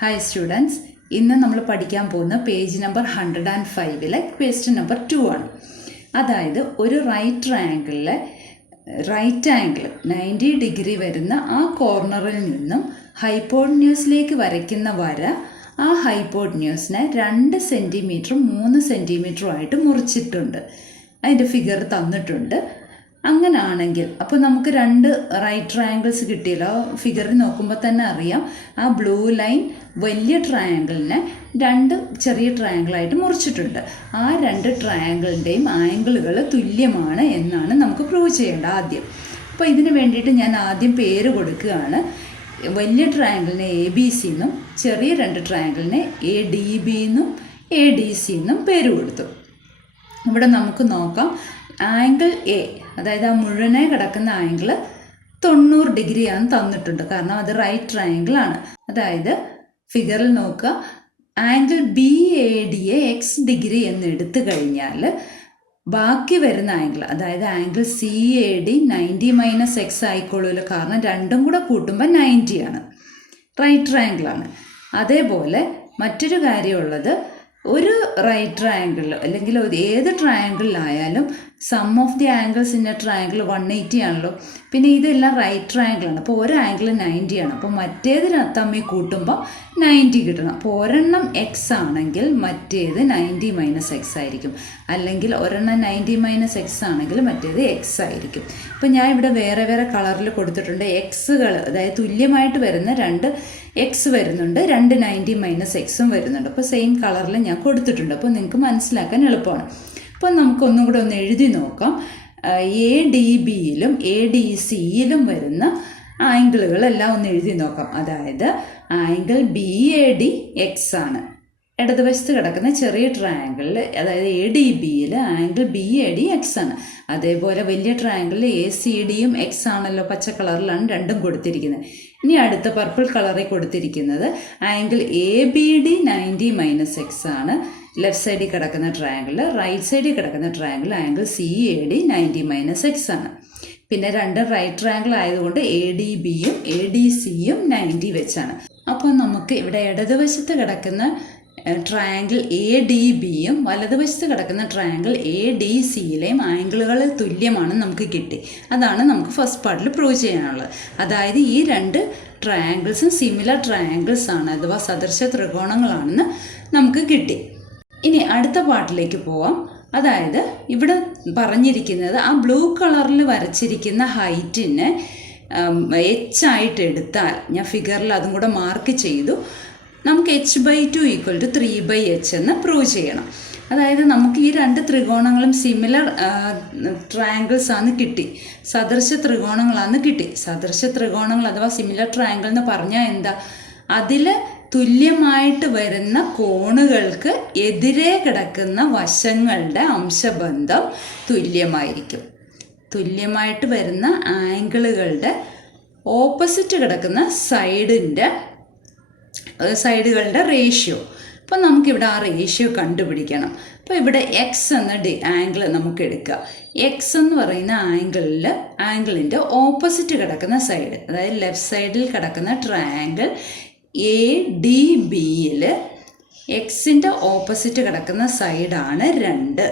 Hi students, ഇന്ന് നമ്മൾ പഠിക്കാൻ പോകുന്ന പേജ് നമ്പർ 105 ക്വസ്റ്റ്യൻ നമ്പർ 2 ആണ്. അതായത് ഒരു റൈറ്റ് ആംഗിൾ 90 ഡിഗ്രി വരുന്ന ആ കോർണറിൽ നിന്നും ഹൈപ്പോട്ന്യൂസിലേക്ക് വരയ്ക്കുന്ന വര ആ ഹൈപ്പോട്ന്യൂസിനെ 2 സെൻറ്റിമീറ്ററും 3 സെൻറ്റിമീറ്ററും ആയിട്ട് മുറിച്ചിട്ടുണ്ട്. അതിൻ്റെ ഫിഗർ തന്നിട്ടുണ്ട്. അങ്ങനാണെങ്കിൽ അപ്പോൾ നമുക്ക് 2 റൈറ്റ് ട്രയാങ്കിൾസ് കിട്ടിയല്ലോ. ഫിഗറിൽ നോക്കുമ്പോൾ തന്നെ അറിയാം, ആ ബ്ലൂ ലൈൻ വലിയ ട്രയാങ്കിളിനെ 2 ചെറിയ ട്രയാങ്കിളായിട്ട് മുറിച്ചിട്ടുണ്ട്. ആ 2 ട്രയാങ്കിളിൻ്റെയും ആംഗിളുകൾ തുല്യമാണ് എന്നാണ് നമുക്ക് പ്രൂവ് ചെയ്യേണ്ടത് ആദ്യം. അപ്പോൾ ഇതിന് വേണ്ടിയിട്ട് ഞാൻ ആദ്യം പേര് കൊടുക്കുകയാണ്. വലിയ ട്രയാങ്കിളിനെ ABC എന്നും ചെറിയ 2 ട്രയാങ്കിളിനെ ADB എന്നും ADC എന്നും പേര് കൊടുത്തു. ഇവിടെ നമുക്ക് നോക്കാം, ആംഗിൾ A, അതായത് ആ മുഴുവനെ കിടക്കുന്ന ആംഗിൾ 90 ഡിഗ്രിയാണ് തന്നിട്ടുണ്ട്. കാരണം അത് റൈറ്റ് ട്രയാങ്കിൾ ആണ്. അതായത് ഫിഗറിൽ നോക്കുക, ആംഗിൾ BADയെ X ഡിഗ്രി എന്ന് എടുത്തു കഴിഞ്ഞാൽ ബാക്കി വരുന്ന ആംഗിൾ, അതായത് ആംഗിൾ CAD 90 - X ആയിക്കോളൂല്ലോ. കാരണം രണ്ടും കൂടെ കൂട്ടുമ്പോൾ 90 ആണ്, റൈറ്റ് ട്രയാങ്കിൾ ആണ്. അതേപോലെ മറ്റൊരു കാര്യമുള്ളത്, ഒരു റൈറ്റ് ട്രയാങ്കിളിൽ അല്ലെങ്കിൽ ഏത് ട്രയാങ്കിളിലായാലും sum of the angles in a triangle 180 ആണല്ലോ. പിന്നെ ഇതെല്ലാം റൈറ്റ് ട്രയാങ്കിളാണ്. അപ്പോൾ ഒരു ആംഗിൾ 90 ആണ്. അപ്പോൾ മറ്റേത് തമ്മിൽ കൂട്ടുമ്പോൾ 90 കിട്ടണം. അപ്പോൾ ഒരെണ്ണം X ആണെങ്കിൽ മറ്റേത് 90 - X ആയിരിക്കും. അല്ലെങ്കിൽ ഒരെണ്ണം 90 - X ആണെങ്കിൽ മറ്റേത് X ആയിരിക്കും. അപ്പോൾ ഞാൻ ഇവിടെ വേറെ വേറെ കളറിൽ കൊടുത്തിട്ടുണ്ട്. എക്സുകൾ, അതായത് തുല്യമായിട്ട് വരുന്ന 2 X വരുന്നുണ്ട്, 2 90 - X വരുന്നുണ്ട്. അപ്പോൾ സെയിം കളറിൽ ഞാൻ കൊടുത്തിട്ടുണ്ട്. അപ്പോൾ നിങ്ങൾക്ക് മനസ്സിലാക്കാൻ എളുപ്പമാണ്. അപ്പോൾ നമുക്കൊന്നും കൂടെ ഒന്ന് എഴുതി നോക്കാം. ADBയിലും ADCയിലും വരുന്ന ആംഗിളുകളെല്ലാം ഒന്ന് എഴുതി നോക്കാം. അതായത് ആംഗിൾ BAD X ആണ്. ഇടതുവശത്ത് കിടക്കുന്ന ചെറിയ ട്രയാങ്കിളിൽ, അതായത് ADBയിൽ ആംഗിൾ BAD X ആണ്. അതേപോലെ വലിയ ട്രയാങ്കിളിൽ ACDയും X ആണല്ലോ. പച്ച കളറിലാണ് രണ്ടും കൊടുത്തിരിക്കുന്നത്. ഇനി അടുത്ത പർപ്പിൾ കളറിൽ കൊടുത്തിരിക്കുന്നത് ആംഗിൾ ABD 90 - X ആണ്. ലെഫ്റ്റ് സൈഡിൽ കിടക്കുന്ന ട്രയാങ്കിൾ, റൈറ്റ് സൈഡിൽ കിടക്കുന്ന ട്രയാങ്കിൾ ആംഗിൾ CAD 90 - X ആണ്. പിന്നെ 2 റൈറ്റ് ട്രയാങ്കിൾ ആയതുകൊണ്ട് ADBയും ADCയും 90 വെച്ചാണ്. അപ്പോൾ നമുക്ക് ഇവിടെ ഇടതുവശത്ത് കിടക്കുന്ന ട്രയാങ്കിൾ ADBയും വലതുവശത്ത് കിടക്കുന്ന ട്രയാങ്കിൾ ADCയിലെയും ആംഗിളുകൾ തുല്യമാണെന്ന് നമുക്ക് കിട്ടി. അതാണ് നമുക്ക് ഫസ്റ്റ് പാർട്ടിൽ പ്രൂവ് ചെയ്യാനുള്ളത്. അതായത് ഈ 2 ട്രയാങ്കിൾസും സിമിലർ ട്രയാങ്കിൾസ് ആണ്, അഥവാ സദൃശ ത്രികോണങ്ങളാണെന്ന് നമുക്ക് കിട്ടി. ഇനി അടുത്ത പാർട്ടിലേക്ക് പോവാം. അതായത് ഇവിടെ പറഞ്ഞിരിക്കുന്നത്, ആ ബ്ലൂ കളറിൽ വരച്ചിരിക്കുന്ന ഹൈറ്റിനെ H ആയിട്ട് എടുത്താൽ, ഞാൻ ഫിഗറിൽ അതും കൂടെ മാർക്ക് ചെയ്തു, നമുക്ക് H/2 = 3/H എന്ന് പ്രൂവ് ചെയ്യണം. അതായത് നമുക്ക് ഈ 2 ത്രികോണങ്ങളും സിമിലർ ട്രയാങ്കിൾസ് ആണ് കിട്ടി, സദൃശ ത്രികോണങ്ങളാണ് കിട്ടി. സദൃശ ത്രികോണങ്ങൾ അഥവാ സിമിലർ ട്രയാങ്കിൾ എന്ന് പറഞ്ഞാൽ എന്താ? അതിൽ തുല്യമായിട്ട് വരുന്ന കോണുകൾക്ക് എതിരെ കിടക്കുന്ന വശങ്ങളുടെ അംശബന്ധം തുല്യമായിരിക്കും. തുല്യമായിട്ട് വരുന്ന ആംഗിളുകളുടെ ഓപ്പോസിറ്റ് കിടക്കുന്ന സൈഡുകളുടെ റേഷ്യോ. അപ്പോൾ നമുക്കിവിടെ ആ റേഷ്യോ കണ്ടുപിടിക്കണം. അപ്പോൾ ഇവിടെ X എന്ന ആംഗിൾ നമുക്ക് എടുക്കുക. X എന്ന് പറയുന്ന ആംഗിളിൻ്റെ ഓപ്പോസിറ്റ് കിടക്കുന്ന സൈഡ്, അതായത് ലെഫ്റ്റ് സൈഡിൽ കിടക്കുന്ന ട്രയാങ്കിൾ ADBയിൽ Xൻ്റെ ഓപ്പോസിറ്റ് കിടക്കുന്ന സൈഡാണ് 2.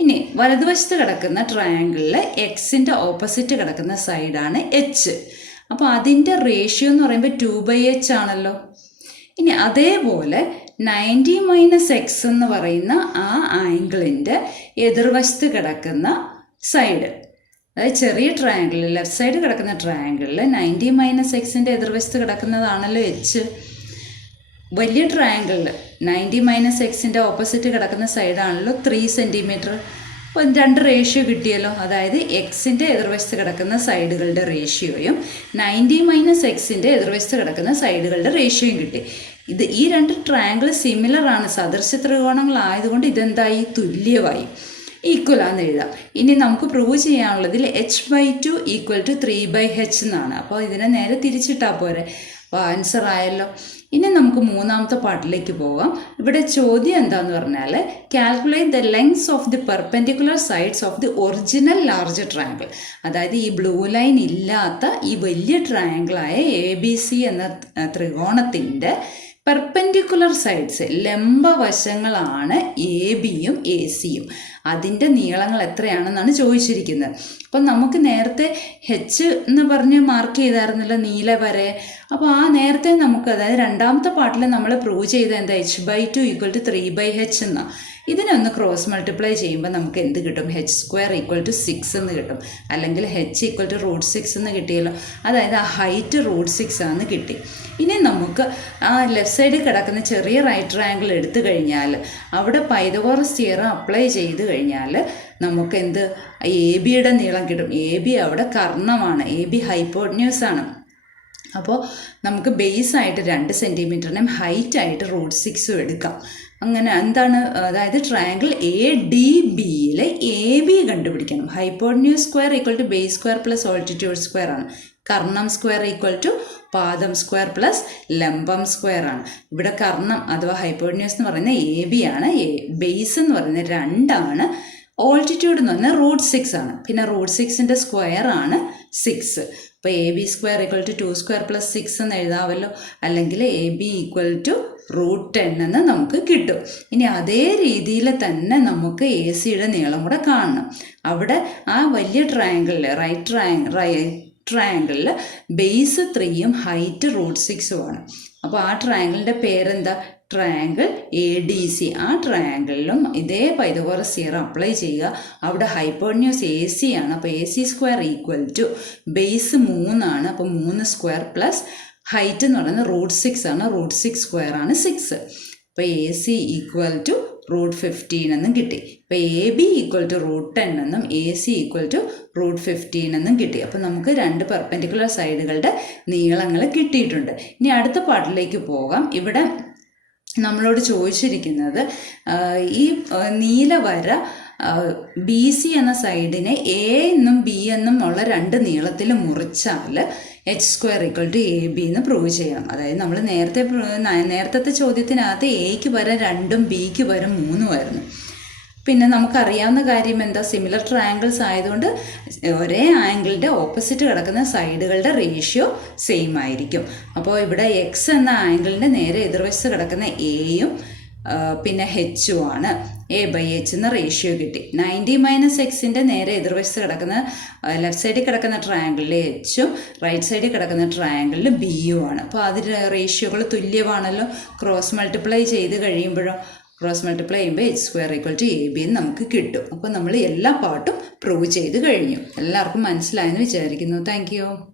ഇനി വലതുവശത്ത് കിടക്കുന്ന ട്രയാങ്കിളിൽ Xൻ്റെ ഓപ്പോസിറ്റ് കിടക്കുന്ന സൈഡാണ് H. അപ്പോൾ അതിൻ്റെ റേഷ്യോ എന്ന് പറയുമ്പോൾ 2/H ആണല്ലോ. ഇനി അതേപോലെ 90 - X എന്ന് പറയുന്ന ആ ആംഗിളിൻ്റെ എതിർവശത്ത് കിടക്കുന്ന സൈഡ്, അതായത് ചെറിയ ട്രയാങ്കിളിൽ ലെഫ്റ്റ് സൈഡ് കിടക്കുന്ന ട്രയാങ്കിളിൽ 90 - Xൻ്റെ എതിർവശത്ത് കിടക്കുന്നതാണല്ലോ H. വലിയ ട്രയാങ്കിളിൽ 90 - Xൻ്റെ ഓപ്പോസിറ്റ് കിടക്കുന്ന സൈഡാണല്ലോ 3 സെൻറ്റിമീറ്റർ. അപ്പോൾ 2 റേഷ്യോ കിട്ടിയല്ലോ. അതായത് Xൻ്റെ എതിർവശത്ത് കിടക്കുന്ന സൈഡുകളുടെ റേഷ്യോയും 90 - Xൻ്റെ എതിർവശത്ത് കിടക്കുന്ന സൈഡുകളുടെ റേഷ്യോയും കിട്ടി. ഈ 2 ട്രയാങ്കിൾ സിമിലർ ആണ്, സദൃശ ത്രികോണങ്ങളായതുകൊണ്ട് ഇതെന്തായി? തുല്യമായി, ഈക്വലാന്ന് എഴുതാം. ഇനി നമുക്ക് പ്രൂവ് ചെയ്യാനുള്ളതിൽ H/2 = 3/H എന്നാണ്. അപ്പോൾ ഇതിനെ നേരെ തിരിച്ചിട്ടാൽ പോരെ. അപ്പോൾ ആൻസർ ആയല്ലോ. ഇനി നമുക്ക് മൂന്നാമത്തെ പാർട്ടിലേക്ക് പോകാം. ഇവിടെ ചോദ്യം എന്താന്ന് പറഞ്ഞാൽ calculate the lengths of the perpendicular sides of the original large triangle. അതായത് ഈ ബ്ലൂ ലൈൻ ഇല്ലാത്ത ഈ വലിയ ട്രയാങ്കിളായ ABC എന്ന ത്രികോണത്തിൻ്റെ പെർപെൻഡിക്കുലർ സൈഡ്സ് ലംബവശങ്ങളാണ് ABയും ACയും. അതിൻ്റെ നീളങ്ങൾ എത്രയാണെന്നാണ് ചോദിച്ചിരിക്കുന്നത്. അപ്പം നമുക്ക് നേരത്തെ H എന്ന് പറഞ്ഞ് മാർക്ക് ചെയ്തായിരുന്നല്ലോ നീല വരെ. അപ്പോൾ ആ നേരത്തെ നമുക്ക്, അതായത് രണ്ടാമത്തെ പാർട്ടിൽ നമ്മൾ പ്രൂവ് ചെയ്ത എന്താ H/2 = 3/h എന്നാണ്. ഇതിനൊന്ന് ക്രോസ് മൾട്ടിപ്ലൈ ചെയ്യുമ്പോൾ നമുക്ക് എന്ത് കിട്ടും? H² = 6 എന്ന് കിട്ടും. അല്ലെങ്കിൽ H = √6 എന്ന് കിട്ടിയല്ലോ. അതായത് ആ ഹൈറ്റ് √6 ആണെന്ന് കിട്ടി. ഇനി നമുക്ക് ആ ലെഫ്റ്റ് സൈഡിൽ കിടക്കുന്ന ചെറിയ റൈറ്റ് ട്രയാങ്കിൾ എടുത്തു കഴിഞ്ഞാൽ അവിടെ പൈതഗോറസ് തിയറം അപ്ലൈ ചെയ്ത് കഴിഞ്ഞാൽ നമുക്ക് എന്ത്? ABയുടെ നീളം കിട്ടും. AB അവിടെ കർണമാണ്, AB ഹൈപ്പോട്ടന്യൂസ് ആണ്. അപ്പോൾ നമുക്ക് ബേസ് ആയിട്ട് 2 സെൻറ്റിമീറ്ററിനും ഹൈറ്റായിട്ട് √6 എടുക്കാം. അങ്ങനെ എന്താണ്? അതായത് ട്രയാങ്കിൾ ADBയിലെ AB കണ്ടുപിടിക്കണം. Hypotenuse square = base square plus altitude square ആണ്. കർണം സ്ക്വയർ = പാദം സ്ക്വയർ പ്ലസ് ലംബം സ്ക്വയർ ആണ്. ഇവിടെ കർണം അഥവാ ഹൈപ്പോട്ടന്യൂസ് എന്ന് പറയുന്നത് AB ആണ്, ബേസ് എന്ന് പറയുന്നത് 2 ആണ്, ഓൾട്ടിറ്റ്യൂഡ് എന്ന് പറഞ്ഞാൽ √6 ആണ്. പിന്നെ √6ൻ്റെ സ്ക്വയർ ആണ് 6. അപ്പോൾ AB² = 2² + 6 എന്ന് എഴുതാമല്ലോ. അല്ലെങ്കിൽ AB = √10 എന്ന് നമുക്ക് കിട്ടും. ഇനി അതേ രീതിയിൽ തന്നെ നമുക്ക് ACയുടെ നീളം കൂടെ കാണണം. അവിടെ ആ വലിയ ട്രയാങ്കിളിൽ റൈറ്റ് ട്രയാങ്കിളിൽ ബേസ് 3യും ഹൈറ്റ് √6ഉം ആണ്. അപ്പോൾ ആ ട്രയാങ്കിളിൻ്റെ പേരെന്താ? Triangle ADC. ആ ട്രയാങ്കിളിലും ഇതേ പൈതഗോറസ് തിയറം അപ്ലൈ ചെയ്യുക. അവിടെ ഹൈപ്പോട്ടന്യൂസ് AC ആണ്. അപ്പോൾ AC² = ബേസ് 3 ആണ്. അപ്പോൾ 3² പ്ലസ് ഹൈറ്റ് എന്ന് പറയുന്നത് √6 ആണ്. √6² ആണ് 6. അപ്പോൾ AC = √15 എന്നും കിട്ടി. അപ്പോൾ AB = √10 എന്നും AC = √15 എന്നും കിട്ടി. അപ്പോൾ നമുക്ക് 2 പെർപെൻഡിക്കുലർ സൈഡുകളുടെ നീളങ്ങൾ കിട്ടിയിട്ടുണ്ട്. ഇനി അടുത്ത പാർട്ടിലേക്ക് പോകാം. ഇവിടെ നമ്മളോട് ചോദിച്ചിരിക്കുന്നത് ഈ നീല വര BC എന്ന സൈഡിനെ A എന്നും B എന്നും ഉള്ള 2 നീളത്തിൽ മുറിച്ചാൽ H² = AB എന്ന് പ്രൂവ് ചെയ്യണം. അതായത് നമ്മൾ നേരത്തെ ചോദ്യത്തിനകത്ത് Aക്ക് പകരം 2ഉം Bക്ക് പകരം 3ഉം ആയിരുന്നു. പിന്നെ നമുക്കറിയാവുന്ന കാര്യം എന്താ? സിമിലർ ട്രയാങ്കിൾസ് ആയതുകൊണ്ട് ഒരേ ആംഗിളിൻ്റെ ഓപ്പോസിറ്റ് കിടക്കുന്ന സൈഡുകളുടെ റേഷ്യോ സെയിം ആയിരിക്കും. അപ്പോൾ ഇവിടെ X എന്ന ആംഗിളിൻ്റെ നേരെ എതിർവശത്ത് കിടക്കുന്ന Aയും പിന്നെ H ആണ്. A/H എന്ന റേഷ്യോ കിട്ടി. 90 - Xൻ്റെ നേരെ എതിർവശത്ത് കിടക്കുന്ന ലെഫ്റ്റ് സൈഡിൽ കിടക്കുന്ന ട്രയാങ്കിളിൽ Hഉം റൈറ്റ് സൈഡിൽ കിടക്കുന്ന ട്രയാങ്കിളിൽ Bയും ആണ്. അപ്പോൾ അതിൻ്റെ റേഷ്യോകൾ തുല്യമാണല്ലോ. ക്രോസ് മൾട്ടിപ്ലൈ ചെയ്ത് കഴിയുമ്പോഴോ H² = AB എന്ന് നമുക്ക് കിട്ടും. അപ്പോൾ നമ്മൾ എല്ലാ പാർട്ടും പ്രൂവ് ചെയ്ത് കഴിഞ്ഞു. എല്ലാവർക്കും മനസ്സിലായെന്ന് വിചാരിക്കുന്നു. Thank you.